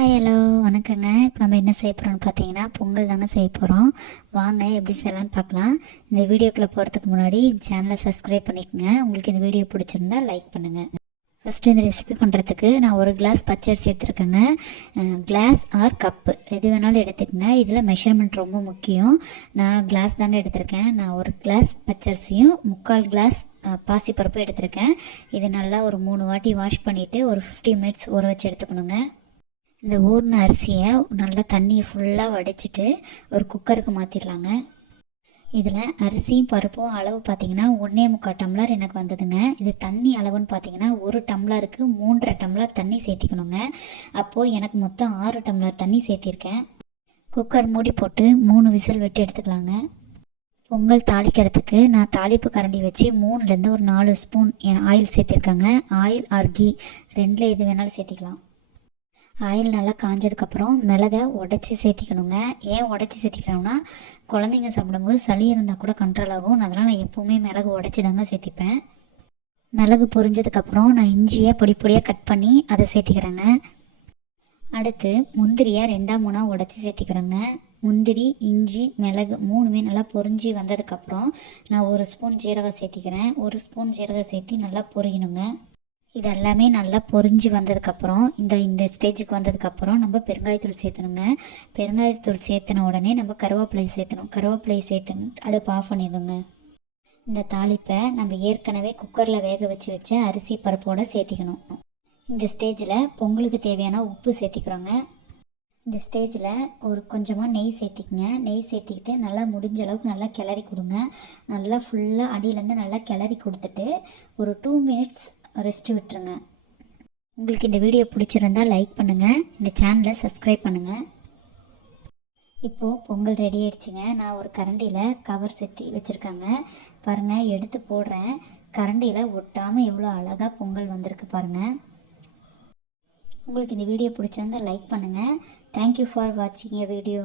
Hi hello வணக்கங்க. இப்போ நம்ம என்ன செய்ய போகிறோம்னு பார்த்தீங்கன்னா பொங்கல் தாங்க செய்ய போகிறோம். வாங்க எப்படி செய்யலான்னு பார்க்கலாம். இந்த வீடியோக்குள்ளே போகிறதுக்கு முன்னாடி சேனலை சப்ஸ்கிரைப் பண்ணிக்கோங்க. உங்களுக்கு இந்த வீடியோ பிடிச்சிருந்தா லைக் பண்ணுங்கள். ஃபஸ்ட்டு இந்த ரெசிபி பண்ணுறதுக்கு நான் ஒரு கிளாஸ் பச்சரிசி எடுத்துருக்கேங்க. கிளாஸ் ஆர் கப்பு எது வேணாலும் எடுத்துக்கங்க. இதில் மெஷர்மெண்ட் ரொம்ப முக்கியம். நான் கிளாஸ் தாங்க எடுத்திருக்கேன். நான் ஒரு கிளாஸ் பச்சரிசியும் 3/4 கிளாஸ் பாசிப்பருப்பு எடுத்திருக்கேன். இது நல்லா ஒரு 3 வாட்டி வாஷ் பண்ணிவிட்டு ஒரு 50 மினிட்ஸ் ஊற வச்சு எடுத்துக்கணுங்க. இந்த ஊறின அரிசியை நல்லா தண்ணியை ஃபுல்லாக வடிச்சிட்டு ஒரு குக்கருக்கு மாற்றிடலாங்க. இதில் அரிசியும் பருப்பும் அளவு பார்த்திங்கன்னா 1.25 டம்ளர் எனக்கு வந்ததுங்க. இது தண்ணி அளவுன்னு பார்த்திங்கன்னா 1 டம்ளருக்கு 3.5 டம்ளர் தண்ணி சேர்த்திக்கணுங்க. அப்போது எனக்கு மொத்தம் 6 டம்ளர் தண்ணி சேர்த்திருக்கேன். குக்கர் மூடி போட்டு 3 விசில் விட்டு எடுத்துக்கலாங்க. பொங்கல் தாளிக்கிறதுக்கு நான் தாளிப்பு கரண்டி வச்சு 3லேருந்து ஒரு 4 ஸ்பூன் ஆயில் சேர்த்திருக்கேங்க. ஆயில் ஆர் கீ ரெண்டில் எது வேணாலும் சேர்த்திக்கலாம். ஆயில் நல்லா காஞ்சதுக்கப்புறம் மிளகை உடச்சி சேர்த்திக்கணுங்க. ஏன் உடச்சி சேர்த்திக்கணும்னா குழந்தைங்க சாப்பிடும்போது சளி இருந்தால் கூட கண்ட்ரோல் ஆகும். அதனால் நான் எப்போவுமே மிளகு உடச்சி தாங்க சேர்த்திப்பேன். மிளகு பொரிஞ்சதுக்கப்புறம் நான் இஞ்சியை பொடி பொடியாக கட் பண்ணி அதை சேர்த்திக்கிறேங்க. அடுத்து முந்திரியை 2-3 உடச்சி சேர்த்திக்கிறேங்க. முந்திரி, இஞ்சி, மிளகு 3மே நல்லா பொரிஞ்சு வந்ததுக்கப்புறம் நான் 1 ஸ்பூன் ஜீரகம் சேர்த்திக்கிறேன். 1 ஸ்பூன் ஜீரகம் சேர்த்தி நல்லா பொரியணுங்க. இது எல்லாமே நல்லா பொரிஞ்சு வந்ததுக்கப்புறம் இந்த ஸ்டேஜுக்கு வந்ததுக்கப்புறம் நம்ம பெருங்காயத்தூள் சேர்த்தணுங்க. பெருங்காயத்தூள் சேர்த்தின உடனே நம்ம கருவேப்பிலை சேர்த்தணும். கருவேப்பிலை சேர்த்துன்னு அடுப்பு ஆஃப் பண்ணிடணுங்க. இந்த தாளிப்பை நம்ம ஏற்கனவே குக்கரில் வேக வச்ச அரிசி பருப்போடு சேர்த்திக்கணும். இந்த ஸ்டேஜில் பொங்கலுக்கு தேவையான உப்பு சேர்த்திக்கிறோங்க. இந்த ஸ்டேஜில் ஒரு கொஞ்சமாக நெய் சேர்த்திக்கங்க. நெய் சேர்த்திக்கிட்டு நல்லா முடிஞ்ச அளவுக்கு நல்லா கிளறி கொடுங்க. நல்லா ஃபுல்லாக அடியிலேருந்து நல்லா கிளறி கொடுத்துட்டு ஒரு 2 மினிட்ஸ் ரெஸ்ட்டு விட்டுருங்க. உங்களுக்கு இந்த வீடியோ பிடிச்சிருந்தால் லைக் பண்ணுங்கள். இந்த சேனலை சப்ஸ்கிரைப் பண்ணுங்கள். இப்போது பொங்கல் ரெடி ஆகிடுச்சிங்க. நான் ஒரு கரண்டியில் கவர் சேர்த்தி வச்சுருக்கேங்க. பாருங்கள், எடுத்து போடுறேன். கரண்டியில் ஒட்டாமல் எவ்வளோ அழகாக பொங்கல் வந்திருக்கு பாருங்கள். உங்களுக்கு இந்த வீடியோ பிடிச்சிருந்தால் லைக் பண்ணுங்கள். தேங்க்யூ ஃபார் வாட்சிங் எ வீடியோ.